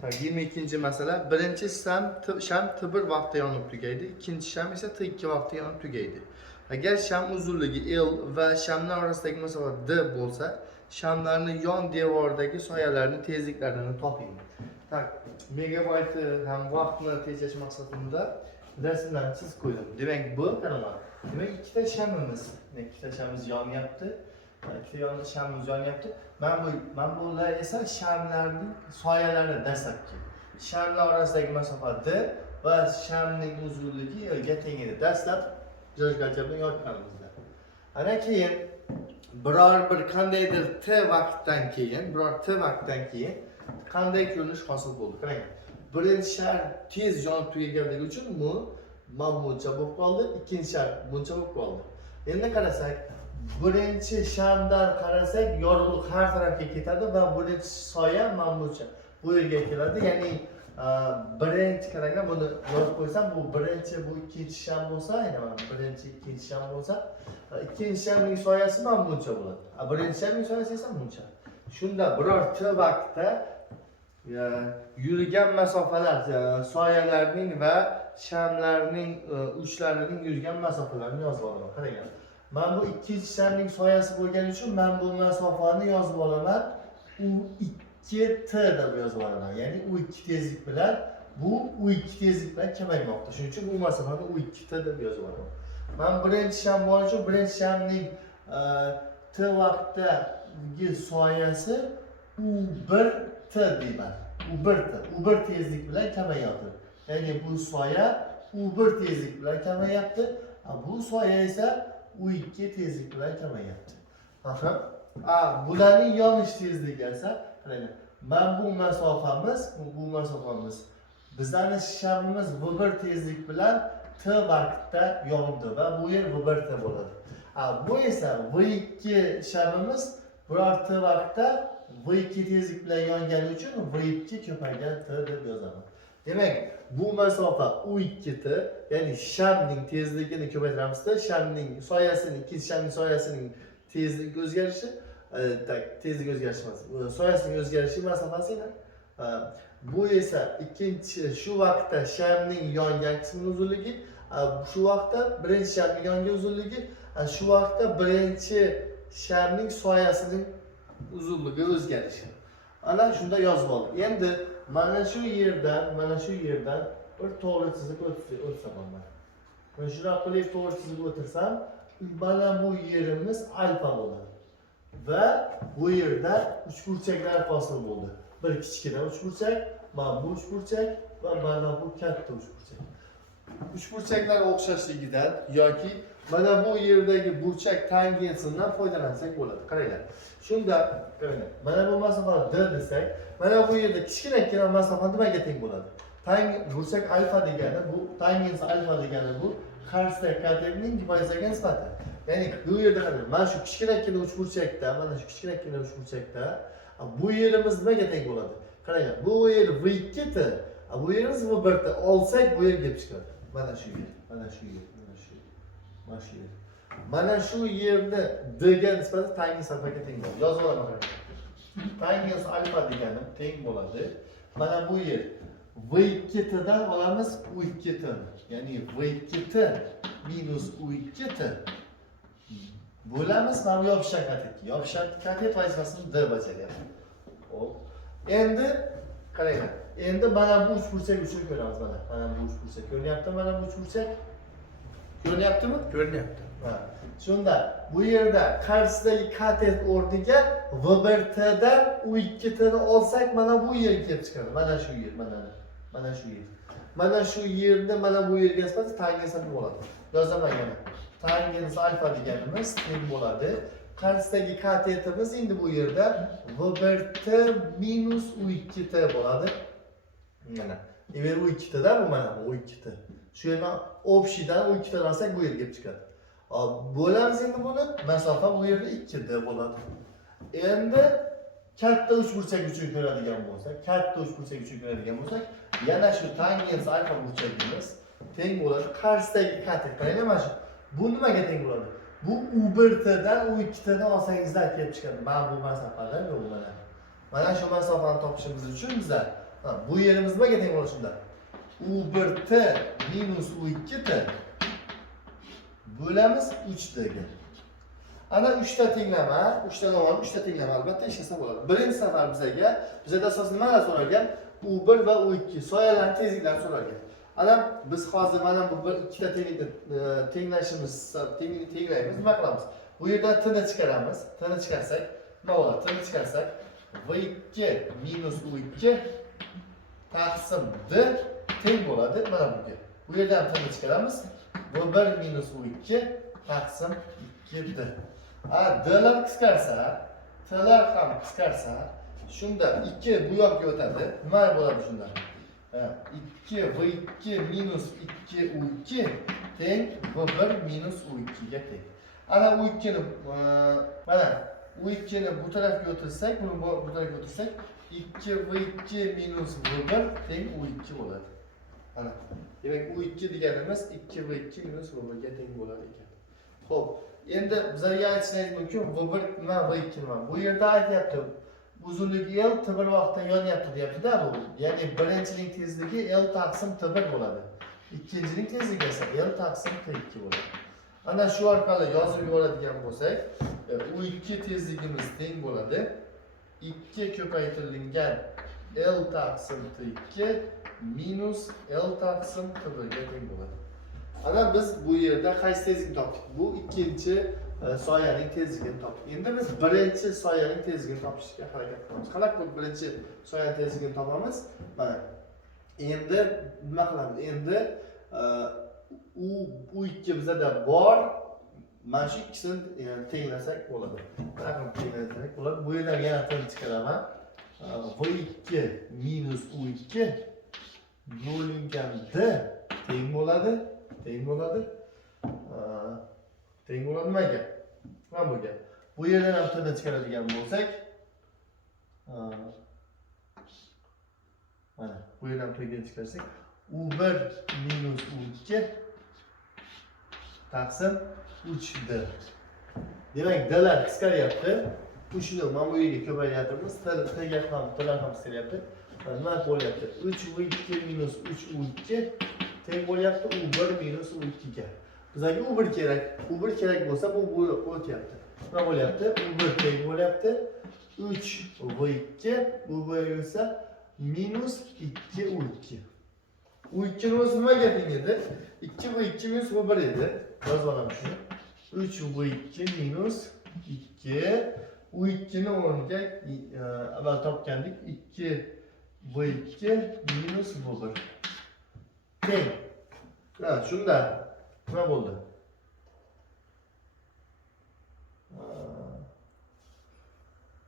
Tak, 22 masala. Birinchi sham sham T1 vaqtda yonib tugaydi. Ikkinchi sham esa T2 vaqtda yonib tugaydi. Agar sham uzunligi L va shamlar orasidagi masofa D bo'lsa, shamlarning yon devordagi soyalarning tezliklarini toping. Tak, megabaytni ham vaqtni tejash maqsadida rasmlarni chizib qo'ydim. Demak, bu qanaqa? Demak, ikkita shamimiz, ikkita shamimiz yonyapti. İkkita yon shamimiz yonyapti. Mana bu mana bular esa shamlarning soyalari dastlabki. Shamlar orasidagi masofa D va shamning uzunligi L ga teng edi. Dastlab jo'shqacha bilan yotganimizda. Ana keyin biror bir qandaydir t vaqtdan keyin, biror t vaqtdan keyin qanday ko'rinish hosil bo'ldi? Qarang. Birinchi shar tez yonib tugaganligi uchun bu mana buncha bo'lib qoldi, ikkinchi shar buncha bo'lib qoldi. Endi qarasak, birinchi shamdan qarasak, yorug'lik har tarafga ketadi va birinchi soya mana buncha bu yerga keladi. Ya'ni a, birinchi qaranglar buni yozib qo'ysam, bu birinchi, bu ikkinchi sham bo'lsa, ya'ni mana birinchi, ikkinchi sham bo'lsa, a, ikkinchi shamning soyasi mana buncha bo'ladi. Birinchi shamning soyasi esa buncha. Shunda biror t vaqtda yurgan masofalar ya, soyalarning va shamlarning e, uchlarining yurgan masofalarini yozib olaman qarang man bu ikkinchi shamning soyasi bo'lgani uchun man bu masofani yozib olaman u ikki t deb yozib olaman ya'ni u ikki tezlik bilan bu u ikki tezlik bilan kamaymoqda shuning uchun bu masofani u ikki t deb yozib olaman man birinchi sham bo'lgani uchun birinchi shamning e, t vaqtdagi soyasi u bir t deyman u bir t u bir tezlik bilan kamayyapti ya'ni bu soya u bir tezlik bilan kamayyapti bu soya esa u ikki tezlik bilan kamayyapti aha a bularning yonish tezligi esa qarang mana bu masofamiz bu, masofamiz bizlarni shamimiz v bir tezlik bilan t vaqtda yondi va bu yer v bir t bo'ladi a bu esa v ikki shamimiz biror t vaqtda v2 tezlik bilan yongani uchun v2 ko'paygan t deb yozaman. Demak, bu masofa u2t, ya'ni shamning tezligini ko'paytiramizda, shamning soyasining, ikkinchi shamning soyasining tezligi o'zgarishi, e, tak, tezlik o'zgarishi emas, e, soyasining o'zgarishi masofasi edi. E, Bu esa ikkinchi shu vaqtda shamning yongan qismining uzunligi, e, shu vaqtda birinchi shamning yongan uzunligi, e, shu vaqtda birinchi shamning soyasining uzunligi o'zgarishi. Ana shunda yozib oldik. Endi mana shu yerdan, mana shu yerdan bir to'g'ri chizib o'tsa- o'tsaman man. Mana shunaqa qilib to'g'ri chizib o'tirsam, mana bu yerimiz alfa bo'ladi. Va bu yerda uchburchaklar hosil bo'ldi. Bir kichkina uchburchak, mana bu uchburchak va mana bu katta uchburchak. Uchburchaklar o'xshashligidan yoki mana bu yerdagi burchak tangensidan foydalansak bo'ladi. Qaranglar. Shunda qaranglar. Mana bu masofa d desak, mana bu yerda kichkinakkina masofa nimaga teng bo'ladi? Tang burchak alfa degani bu tangens alfa degani bu qarshidagi katerning foizaga nisbati. Ya'ni bu yerda qarang, mana shu kichkinakkina uchburchakda, mana shu kichkinakkina uchburchakda bu yerimiz nimaga teng bo'ladi? Qaranglar, bu yer v2 t, bu yerimiz v1 t. Olsak bu yer kelib chiqadi. Mana shu yer, mana shu yer, mana shu yer. Mana shu yer. Mana shu yerni d ga nisbatan tangens alfaga teng bo'ladi. Yozib olaman. Tangens alfa degani teng bo'ladi. Mana bu yer v2t dan olamiz u2t. Ya'ni v2t minus u2t bo'lamiz mana bu yopishgan katetga. Yopishgan katet vazifasini d bajaryapti. Endi qaranglar. Endi mana bu uchburchak uchun ko'ramiz mana. Mana bu uchburchak ko'ryapti, mana bu uchburchak. Ko'ryaptimi? Ko'rinyapti. Ha. Shunda bu yerda qarshisidagi katet o'rniga V1T dan U2T ni olsak mana bu yer kelib chiqadi. Mana shu yer, mana mana shu yer. Mana shu yerni mana bu yerga nisbatan tangens alfa bo'ladi. Yozaman yana. Tangens alfa deganimiz teng bo'ladi. Qarshisidagi katetimiz endi bu yerda V1T minus U2T bo'ladi. Mana. Ever U2T da bu mana bu U2T. Shu yerdan общийdan U2T olsak bu yerga kelib chiqadi. Hop, Bo'lamiz endi buni. Masofa bu yerda 2 d bo'ladi. Endi katta uchburchak uchun ko'radigan bo'lsak, katta uchburchak uchun ko'radigan bo'lsak, yana shu tangens alfa burchagimiz teng bo'ladi. Qarshidagi katet qaranglar mana shu. Bu nimaga teng bo'ladi? Bu u1t dan u2t dan olsangizlar kelib chiqadi. Mana bu masofadan bu mana. Mana shu masofani topishimiz uchun bizlar Ha, bu yerimiz nimaga teng bo'ladi shunda? U1t minus U2t bo'lamiz 3 ga. Ana 3 ta tenglama, 3 ta nomon, 3 ta tenglama albatta ishlasa bo'ladi. Birinchi safar bizga bizda asosan nimalar so'ralgan? U1 va U2 soyalarning tezliklarini so'ralgan. Ana biz hozir mana bu ikkita tenglikni e, tenglashimiz, tenglikni tenglaymiz. Nima qilamiz? Bu yerdan t-ni chiqaramiz. T-ni chiqarsak, nima bo'ladi? T-ni chiqarsak V2 minus U2 taqsim D teng bo'ladi mana bunga. Bu yerdan t-ni chiqaramiz. V1 minus U2 taqsim 2D. A, D'lar qisqarsa, T'lar ham qisqarsa, shunda 2 bu yoqqa o'tadi. Nima bo'ladi shunda? 2 V2 minus 2 U2 teng V1 minus U2 ga teng. Ana U2 ni e, mana U2 ni bu tarafga o'tirsak, buni bu bu tarafga o'tirsak 2 V2 minus V1 teng U2 bo'ladi. Ana. Demak, U2 deganimiz 2 V2 minus V1 ga teng bo'lar ekan. Xo'p, endi bizlarga aytishingiz mumkin, V1 nima, V2 nima? Bu yerda aytyapti, uzunligi L T1 vaqtda yonyapti deyapti-da bu. Ya'ni birinchining tezligi L taqsim T1 bo'ladi. Ikkinchining tezligi esa L taqsim T2 bo'ladi. Ana shu orqali yozib yuboradigan bo'lsak, e, U2 tezligimiz teng bo'ladi. 2 ko'paytirilgan L taqsim T2 minus L taqsim T1 ga teng bo'ladi. Ana biz bu yerda qaysi tezlikni topdik? Bu ikkinchi e, soyaning tezligini topdik. Endi biz birinchi soyaning tezligini topishga harakat qilamiz. Qanaqa qilib birinchi soyaning tezligini topamiz? Mana. Endi nima qilamiz? E, u bu ikki bizada bor. Mana shu ikkisini e, tenglasak bo'ladi. Qilib tenglasak bo'ladi? Bu yerdan yana teng chiqaraman. E, V2 minus U2 bo'lingan D teng bo'ladi. Teng bo'ladi. E, Teng bo'ladi nimaga? Mana buga. Bu yerdan ham tini chiqaradigan bo'lsak, e, mana bu yerdan tini chiqarsak, U1 minus U2 taqsim 3D. Demak, D'lar qisqaryapti. Ushni mana bu yerga ko'payyapmiz. T'ga ham, T'lar ham qisqaryapti. Nima bo'lyapti? 3V2 minus 3U2 teng bo'lyapti U1 minus U2 ga. Bizga U1 kerak. U1 kerak bo'lsa, bu bu o'tyapti. Nima bo'lyapti? U1 teng bo'lyapti. 3V2 bu bo'lsa minus 2U2. U2 ni o'zi nimaga teng edi? 2V2 minus V1 edi. Yozib olamiz shuni. 3V2 minus 2 U2 ni o'rniga avval topgandik 2V2 minus V1 teng. Ha, shunda nima bo'ldi?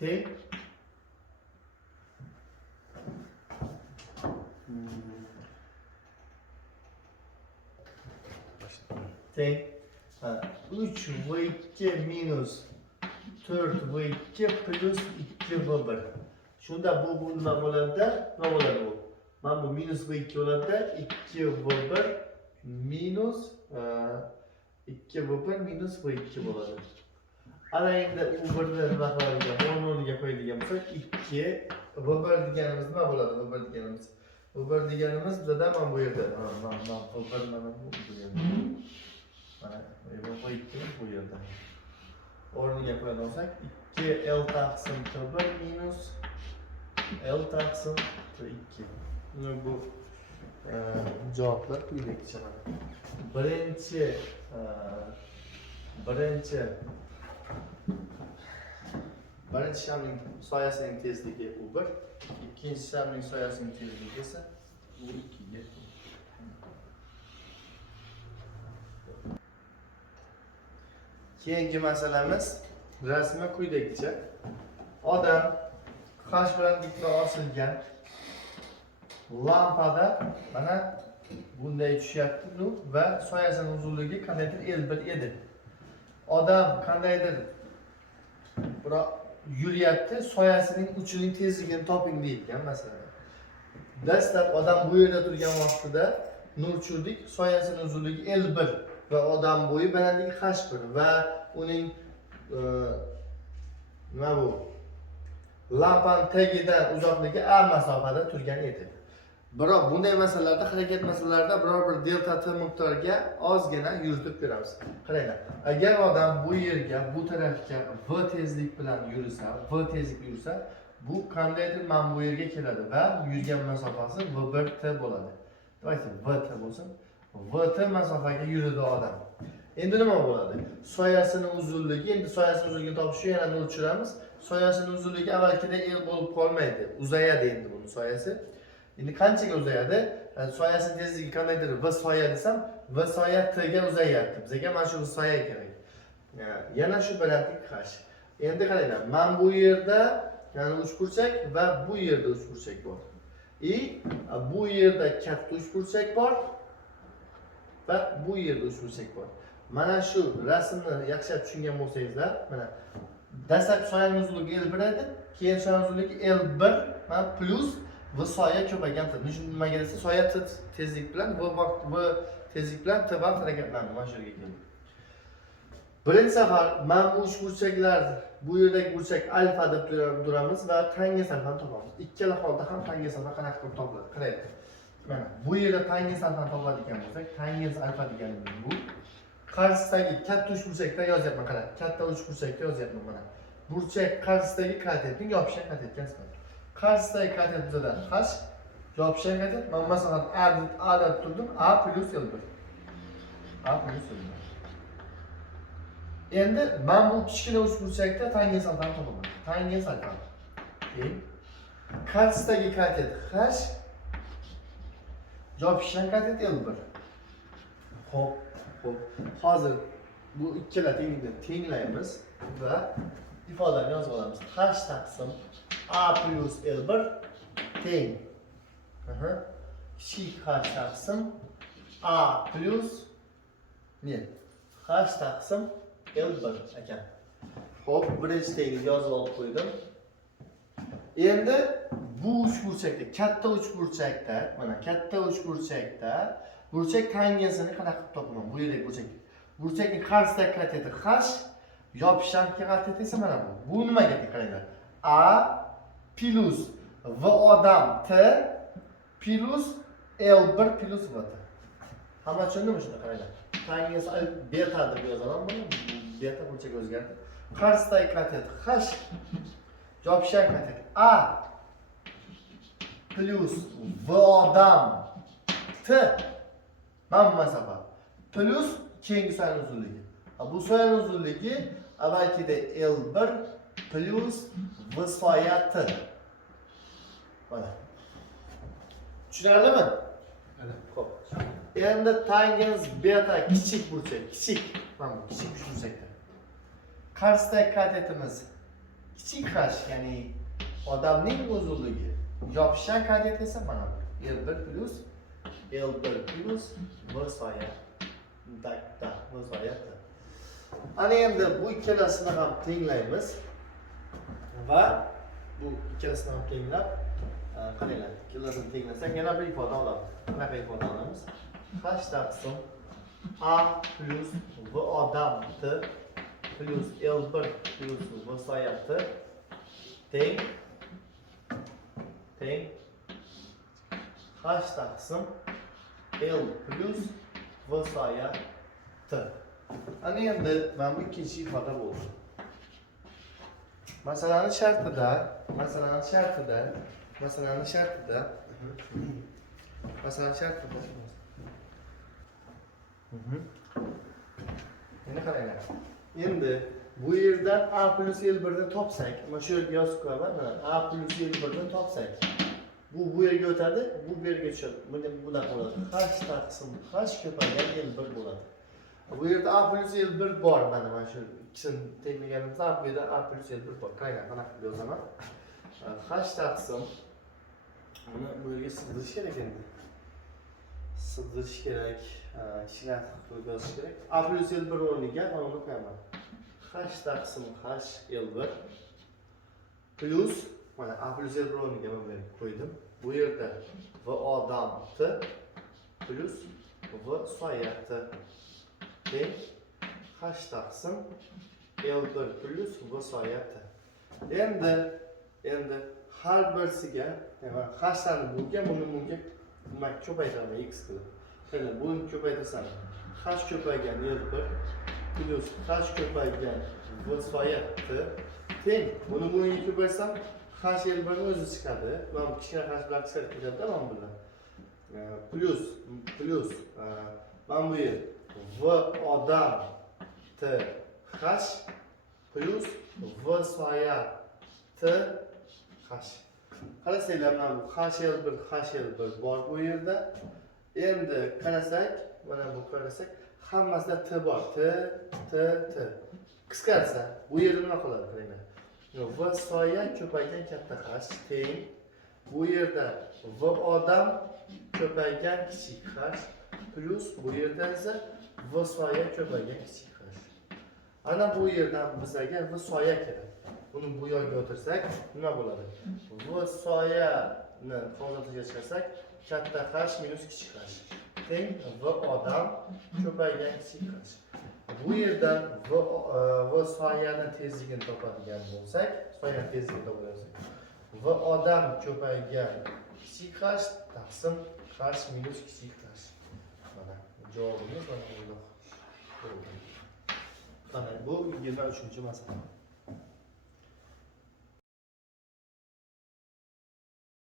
Teng. Teng. Ha, 3V2 minus 4V2 plus 2V1. Shunda bu bu nima bo'ladi? Nima bu? Mana bu minus V2 bo'ladi. 2V1 minus e, 2V1 minus V2 bo'ladi. Ana endi u 1 ni nima qiladigan, o'rni o'rniga qo'yadigan bo'lsak, 2 V1 deganimiz nima bo'ladi? V1 deganimiz. V1 deganimiz bizada mana bu yerda. Mana mana V1 mana bu bu yerda. Mana V2 bu yerda. O'rniga qo'ygan olsak 2L taqsim T1 minus L taqsim T2. Buni bu javoblar quyidagicha mana. Birinchi birinchi birinchi shamning soyasining tezligi u 1, ikkinchi shamning soyasining tezligi esa u 2 Keyingi masalamiz rasmi quyidagicha. Odam diklo osilgan lampada mana bunday tushyapti va soyasining uzunligi qandaydir L1 edi. Odam qandaydir biroq yuryapti, soyasining uchining tezligini toping deyilgan masalan. Dastlab odam bu yerda turgan vaqtida nur tushirdik, soyasining uzunligi L1 va odam bo'yi balandligi H1 va uning e, nima bu? lapan tagidan uzoqligi a masofada turgan edi biroq bunday masalalarda harakat masalalarida biror bir delta t miqdoriga ozgina yuritib beramiz qaranglar agar odam bu yerga bu tarafga v tezlik bilan yursa v tezlik yursa bu qandaydir mana bu yerga keladi va yurgan masofasi v bir t bo'ladi давайте v t bo'lsin v t masofaga yuradi odam endi nima bo'ladi? Soyasini uzunligi endi soyasini uzunligini topish uchun yana nol tushiramiz soyasini uzunligi avvalgidek el bo'lib qolmaydi. Uzayadi endi buni soyasi. Endi qanchaga uzayadi? Yani soyasini tezligi qandaydir? V soya desam v soya t ga uzayyapti bizga mana shu soya kerak. Yani yana shu balandlik h endi qaranglar mana bu yerda yani uchburchak va bu yerda uchburchak bor. И bu yerda katta uchburchak bor va bu yerda uchburchak bor. Mana shu rasmni yaxshilab tushungan bo'lsangizlar mana dastlab soyani uzunligi l bir edi keyin soyani uzunligi l bir plyus v soya ko'paygan nimaga desa soya t tezlik bilan v vaqt v tezlik bilan t vaqt harakatlandi mana shu yerga keldi birinchi safar mana bu uchburchaklar bu yerdagi burchak alfa deb tur- turamiz va tangens alfani topamiz. İkkala holda ham tangens alfa qanaqa qilib topiladi? Qaraylik mana bu yerda tangens alfani topadigan bo'lsak tangens alfa deganimiz bu. Qarshisidagi katta uchburchakda yozyapman qara katta uchburchakda yozyapman mana burchak qarshisidagi katetning yopishgan katetga nisbatan qarshisidagi katet bizada h yopishgan katet man masalan a deb a deb turdim a plyus l bir a plyus l bir endi man bu kichkina uchburchakda tangens alfani topaman tangens alfa teng qarshisidagi katet h yopishgan katet l bir Hop, hop. Hozir bu ikkala tenglikni tenglaymiz va ifodani yozib olamiz. H taqsim A plus L1 teng. Aha. Kichik H A plus ne? H taqsim L1 ekan. Hop, birinchi tenglik yozib olib qo'ydim. Endi bu uchburchakda, katta uchburchakda, mana katta uchburchakda burchak tangensini qanaqa qilib topaman? Bu yerdagi burchak. Burchakning qarshidagi kateti h, yopishgan kateti esa mana bu. Bu nimaga qaranglar. A plus v odam t plus L1 plus v t. Hamma tushundimi shuni qaranglar. Tangens beta deb yozaman buni. Beta burchak o'zgardi. Qarshidagi katet h, yopishgan katet A plus v odam t bu masofa plus keyingi soyani uzunligi Ha, bu soyani uzunligi avvalgida L1 plus v soya t mana tushunarlimi Xo'p. endi tangens beta kichik burchak kichik mana bu kichik burchakda qarshisidagi katetimiz. Kichik h ya'ni odamning uzunligi esa mana bu L1 plus L1 plus V soya dakta V soya t. Ana endi bu ikkalasini ham tenglaymiz va bu ikkalasini ham tenglab qaranglar ikkalasini tenglasak yana bir ifoda olamiz. Qanaqa ifoda olamiz? H taqsim A plus V odam plus L1 plus V soya t teng h taqsim l plus v soya t. Ana endi mana bu ikkinchi ifoda bo'ldi. Masalani shartida, masalani shartida, masalani shartida, masalani shartida. Endi qaranglar. Endi bu yerdan a plus l1 ni topsak, mana shu yerga yozib qo'yaman. Mana a plus l1 ni topsak. Bu bu yerga o'tadi, bu bu yerga tushadi. Buni bunaqa bo'ladi. H taqsim H ko'paygan L1 bo'ladi. Bu yerda A plus L1 bor mana mana shu ikisini tenglaganimizda bu yerda A plus L1 bor. Qarang, qanaqa qilib yozaman. H taqsim buni bu yerga sig'dirish kerak endi. Sig'dirish kerak. Kichkina qilib yozish kerak. A plus L1 o'rniga mana buni qo'yaman. H taqsim H L1 plus mana A plus L1 o'rniga mana bu yerga qo'ydim. Bu yerda V odam T plus V soya T teng H taqsim L1 plus V soya T. Endi endi har birisiga yani hashlarni bo'lgan buni bunga ko'paytiraman x qilib. Buni ko'paytirsam hash ko'paygan l bir plyus hash ko'paygan v soya t teng buni bunga ko'paysam hash l birni o'zi chiqadi mana bu kichkina hash bilan qisqarib ketadida mana bu bilan E, plyus plyus e, mana bu yer v odam t hash plyus v soya t hash qarasanglar mana bu hl bir hl bir. Bor bu yerda endi qarasak mana bu qarasak hammasida t bor. T t t. Qisqarsa bu yerda nima qiladi qaranglar? V soya ko'paygan katta hash teng. Bu yerda v odam ko'paygan kichik hash plyus bu yerda esa v soya ko'paygan kichik hash ana bu yerdan bizlarga v soya kerak. Buni bu yoqqa o'tirsak nima bo'ladi? V soyani hozircha chiqarsak katta hash minus kichik hash teng v odam ko'paygan hash bu yerdan v, e, v soyani tezligini topadigan bo'lsak soyani tezligini topadigan v odam ko'paygan hash taqsim hash minus hash mana javobimiz mana bo'ldi. Mana bu 23 masala.